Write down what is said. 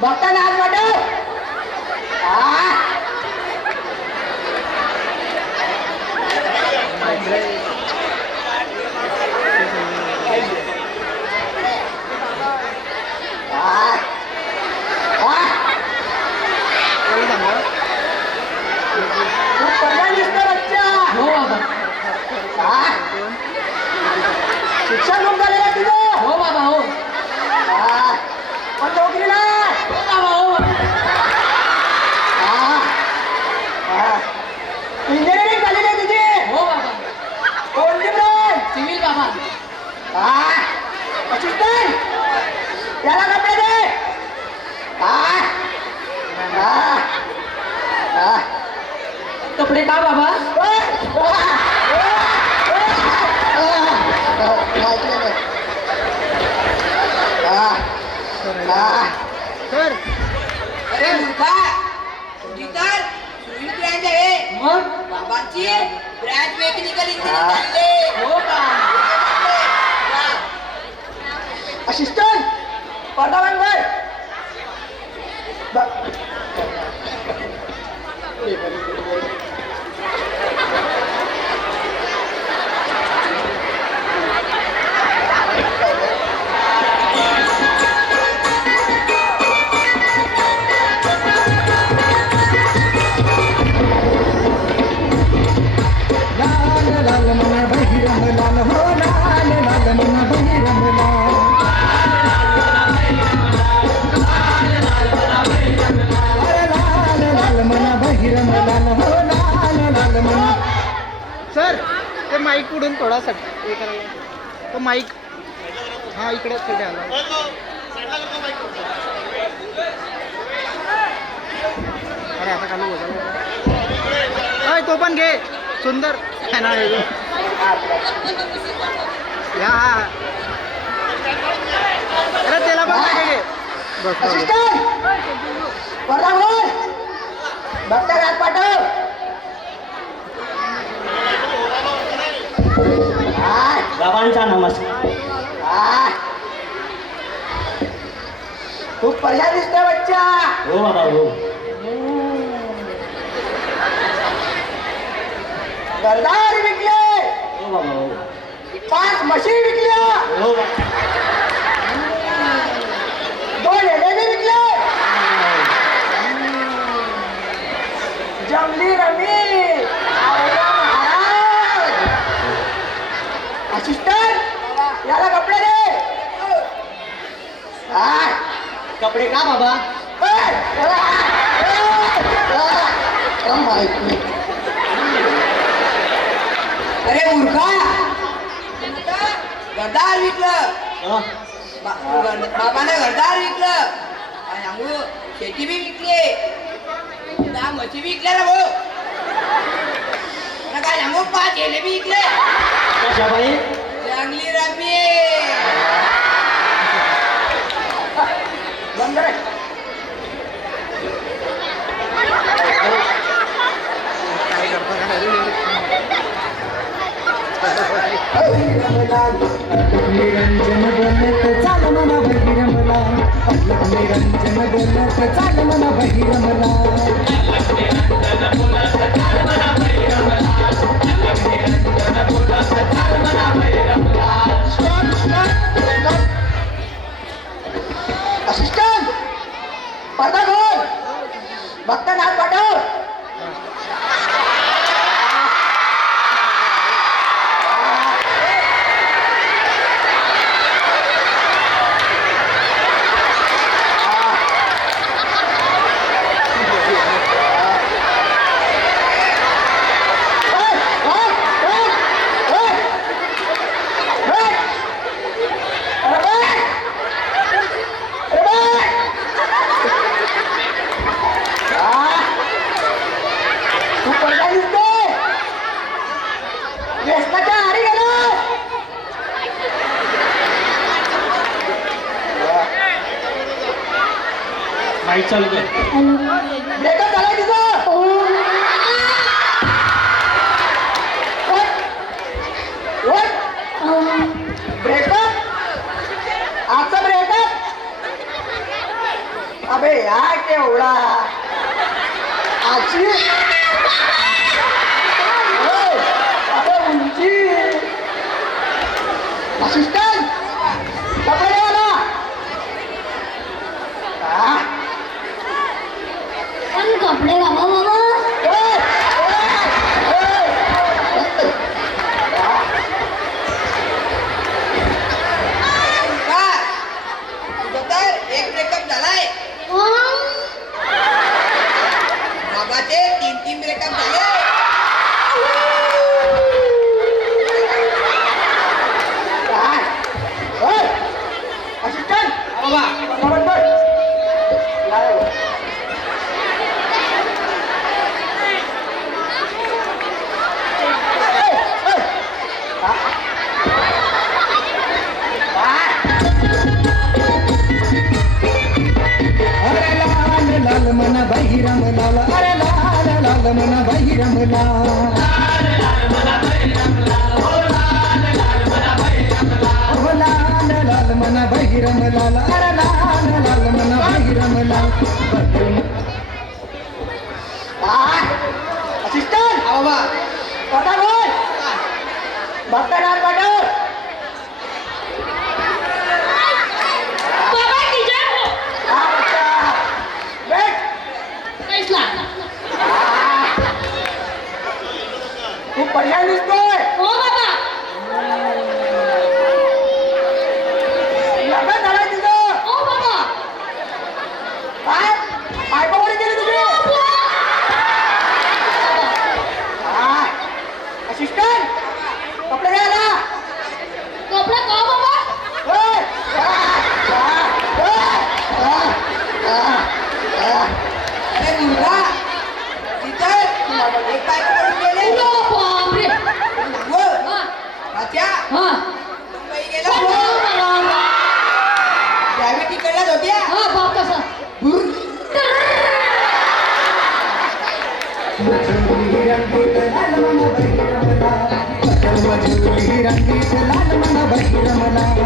बघताना आज वाटव शिक्षण लोक झालेला तुझं हो बाबा हो पण नोकरीला हो बाबा हो इंजिनिअरिंग झालेली आहे तुझी हो बाबा कोणती ब्रांच सिव्हिल बाबा असिस्टंट त्याला कपडे दे कपडे का बाबा सर अरे मूर्खा तुझी तर सुनील ब्रँच आहे मग बाबांची ब्रँच मेकॅनिकल इंजिनिअर झाले हो का असिस्टंट पडदा बंद कर सर ते माईक पुढून थोडासा हे करायला तो माईक हा इकडे थोडे आला अरे आता चालू होता तो पण घे सुंदर है ना हा अरे त्याला पण घे असिस्टंट पडदा खोल बघता हात पाठव बाबांचा नमस्कार खूप परेशान दिसतोय बच्चा हो बाबा हो गरदार विकले हो बाबा हो 5 म्हशी विकल्या हो बाबा 2 लेणे विकले जंगली रमी असिस्टंट याला कपडे दे कपडे का बाबा अरे मूर्खा घरदार विकलं बाबाने घरदार विकलं आणि सांगू शेती बी विकली त्या म्हशी विकल्या ना भाऊ काय सांगू 5 हेले बी विकले कशा बाई चांगली रमी बंद रे काय करता निरंजन बोलत चाल मना बहिरमला निरंजन बोलत चाल मना बहिरमला असिस्टंट पडदा खोल बघता हात पाठव माईक चालू कर. ब्रेकअप झालाय तिचं ब्रेकअप आजचा ब्रेकअप अबे या केवढा आजी अबे उंची असिस्टंट कपडे आला पण कपडे घाला बाबा. का तुझं तर एक ब्रेकअप झालाय बाबाचे 3 ब्रेकअप झाले. असिस्टंट बाबा बरोबर अरे लाल लाल मना बहिरम लाल अरे लाल लाल मना बहिरम लाल ओ लाल लाल मना बहिरम लाल अरे लाल लाल मना बहिरम लाल असिस्टंट बाबा पटा बोल बघता ना पाठव बाबा टीचर हो. वेट काहीच लागलं. तू परेशान दिसतोय हो बाबा. लग्न झालंय तुझं हो बाबा. काय बायकोमध्ये गेली तुझी असिस्टंट कपडे घ्यायला कपडे का बाबा. अरे मुलगा तिथं एक बायको पडून गेले. ओ बापरे. हो हा अच्छा हा मुंबई गेला बाबा. प्रायव्हेट तिकडलाच होत्या. हा बाप कसा. रंगीत लाल मना बहिरम लाल